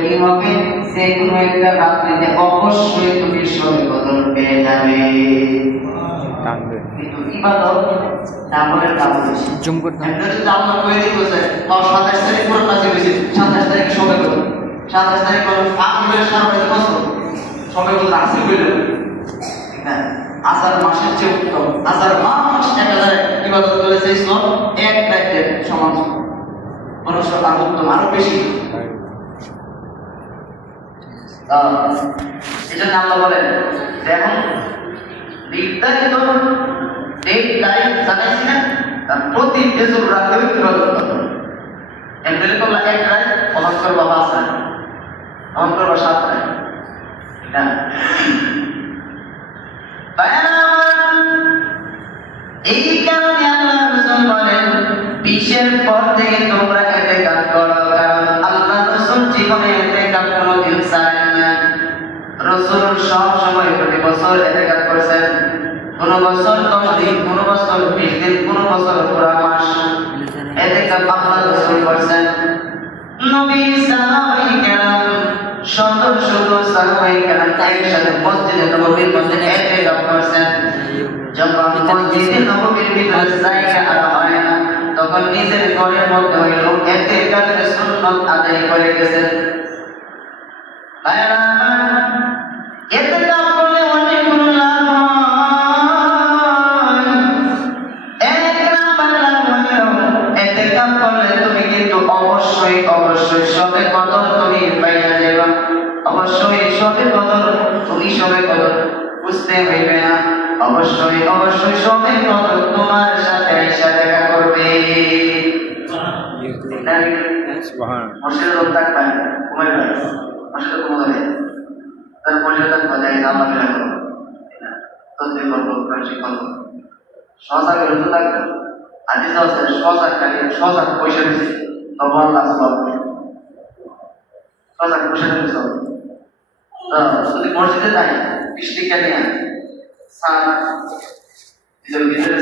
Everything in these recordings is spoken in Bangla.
কি হবে সে কোনো একটা রাত্রিতে অবশ্যই তুমি শবে কদর পেয়ে যাবে। কিন্তু ইবাদত তারপরে কাজ হয়েছে জুম করতে যদি আল্লাহ কয়ে দিয়েছে 27 তারিখ পুরো নাচে হয়েছে 27 তারিখ শবে কদর 27 তারিখ হলো আগুনের সামনে বছর শবে কদর আসি হইল না আসার মাসের চেয়ে উত্তম আসার মাস 1000 ইবাদত করেছে ইসলাম এক রাতের সমান মানুষ আরো উত্তম আরো বেশি। এজন্য আল্লাহ বলেন দেখুন নির্ধারিত ডেট তারিখ জানাইছি না প্রতি বেজুর রাতে ইবাদত করো এমনি করলে এক রাত অহংকার বাবা আছে অহংকার বা 7 রাত না এই কারণে আল্লাহ রাসূল বলেন 20-এর পর থেকে তোমরা ইতিকাফ করো কারণ আল্লাহ রাসূল জীবনে ইতিকাফ কোনোদিন ছাড়েন না। রাসূল সব সময় প্রতি বছর ইতিকাফ করেছেন, কোন বছর 10 দিন, কোন বছর 20 দিন, কোন বছর পুরো মাস ইতিকাফ আল্লাহ রাসূল করেছেন। নবী সাহাবায়ে কেরাম শত শত সাহাবায়ে কেরাম একসাথে মসজিদে নববীর মধ্যে ইতিকাফ করেছেন। যখন মসজিদে নববীর ভিতরে জায়গা আর হয় না তখন নিজের ঘরের মধ্যে হইল ইতিকাফের সুন্নাত আদায় করে গেছেন। ভাইরা ইতিকাফ করলে অনেকগুলো লাভ হয়। এক নাম্বার লাভ হলো ইতিকাফ করলে তুমি কিন্তু অবশ্যই শবে কদর তুমি পাইয়া যাবে। অবশ্যই শবে কদর তুমি শবে কদর বুঝতে হইবে না, অবশ্যই শবে কদর তোমার সাথে আইসা দেখা করবে। মসজিদে লোক থাকবে ঘুমাই পারে মসজিদে ঘুমাবে তার মসজিদে থাকবে যাই আল্লাহ মিলা করো তসবি করবো প্রাণশী করবো সহজা বিরত থাকবে আদি আছে সহজা পয়সা দিচ্ছে তবু আল্লাহ সহজা পয়সা দিচ্ছে যদি মসজিদে যাই বৃষ্টি কেটে ভিতরে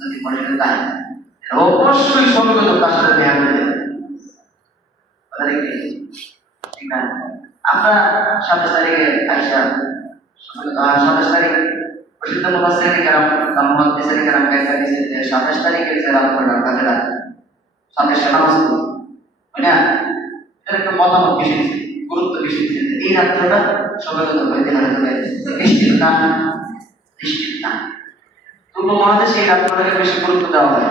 যদি মসজিদে যাই অবশ্যই সর্বগত তার সাথে দেয়া হয়ে যাবে। ঠিক আছে আমরা 27 তারিখে আইসা 27 তারিখ প্রসিদ্ধ মুফাসসিরিন কেরাম মুহাদ্দিসিন কেরাম ব্যাখ্যা দিয়েছেন যে 27 তারিখে যে রাত পড়া কাজে রাত 27 নামাজ হয় না এর একটা মতামত বেশি দিচ্ছে গুরুত্ব বেশি দিচ্ছে এই রাতটা সর্বগত হইতে হবে নিশ্চিত না পূর্ব মহাদেশে এই রাতটাকে বেশি গুরুত্ব দেওয়া হয়।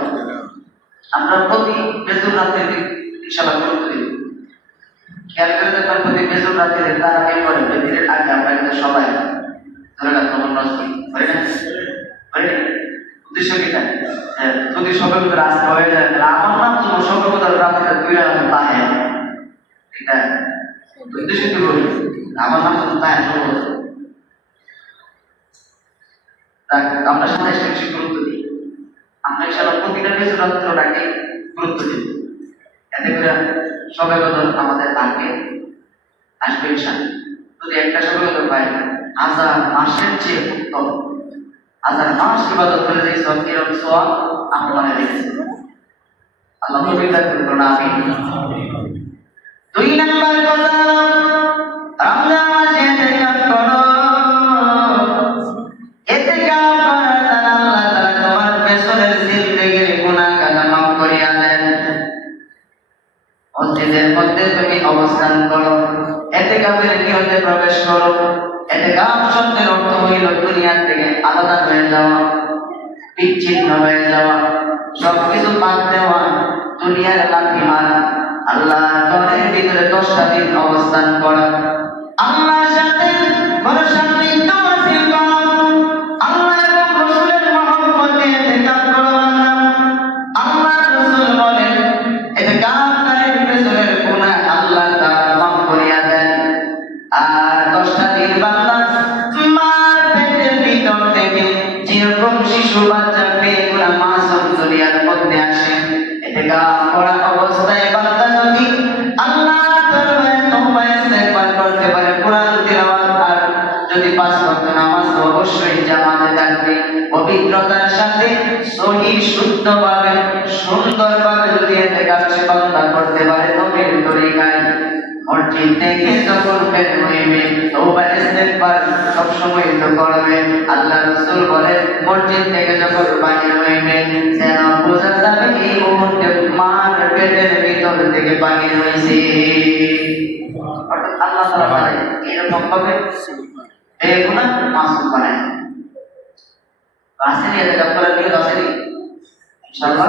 আমরা প্রতি বেজুর রাতে ইনশাআল্লাহ গুরুত্ব দিই খেয়াল করে দেখবেন প্রতি বেজুর রাতে তার আগে পরে বেদিনের আগে আমরা কিন্তু সবাই ধরে রাখতে নজ করি না উদ্দেশ্য কিটা যদি সবে ভিতরে আসতে হয়ে যায় আমার নাম তো সবে ভিতরে রাতে 2 রাত তাহে এটা উদ্দেশ্য কি বলি আমার নাম তো তাহে সবে আমরা সাথে বেশি গুরুত্ব দিই। আমরা ইনশাআল্লাহ প্রতিটা বেজুর রাতটাকে গুরুত্ব দিই এতে করে সবে কদর আমাদের আগে আসবে ইনশাআল্লাহ। যদি একটা সবে কদর পাই 1000 মাসের চেয়ে উত্তম 1000 মাস ইবাদত করে যে সব এরকম সওয়াব আমরা মনে রেখেছি আল্লাহ কবিতা করুন আমিন। 2 নাম্বার কথা রমজান মাসে ইতিকাফ করো। ইতিকাফ করার দ্বারা আল্লাহ তাআলা তোমার পেছনের জিন্দেগির গুনাহ কাটা মাফ করিয়া দেন। মসজিদের মধ্যে তুমি অবস্থান করো ইতিকাফের নিয়তে প্রবেশ করো। ইতিকাফ শব্দের অর্থ হইল দুনিয়া থেকে আলাদা হয়ে যাওয়া, বিচ্ছিন্ন হয়ে যাওয়া, সবকিছু বাদ দেওয়া, দুনিয়ার লাথি মারা, আল্লাহর ঘরের ভিতরে 10টা দিন অবস্থান করা, আল্লাহর সাথে ভরসা নিয়ে তওয়াক্কুল করা, আল্লাহ এবং রাসূলের মহব্বতে ইতিকাফ করো। আল্লাহ রাসূল বলেন ইতিকাফকারীর পেছনের গুনাহ আল্লাহ তাআলা মাফ করিয়া দেন। আর 10টা দিন বান্দা মার পেটের ভিতর থেকে যেরকম শিশু বাচ্চা বেগুনা মাসুম দুনিয়ার মধ্যে আসে ইতিকাফ করা অবস্থায় বান্দা যদি আল্লাহর দরবারে তওবা ইস্তেগফার করতে পারে, কোরআন তিলাওয়াত আর যদি 5 ওয়াক্ত নামাজ অবশ্যই জামাতে থাকবে, পবিত্রতার সাথে সহি শুদ্ধভাবে সুন্দরভাবে যদি ইতিকাফ সে বান্দা করতে পারে নবীর তরিকায় মসজিদ থেকে যখন বের হইবে তওবা ইস্তেগফার সব সময় তো করবে। আল্লাহ রাসূল বলেন মসজিদ থেকে যখন বাইর হইবে যেন বোঝা যাবে এই মুহূর্তে মার পেটের ভিতর থেকে বাইর হইছে। অর্থাৎ আল্লাহ তাআলা এরকম ভাবে বেগুনাহ মাসুম বানায়। আসেনি এটা আপনারা নিয়ত আসেনি ইনশাআল্লাহ।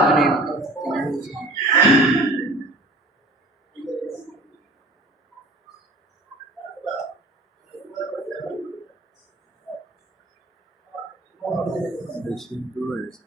বেশি দূর হয়েছে।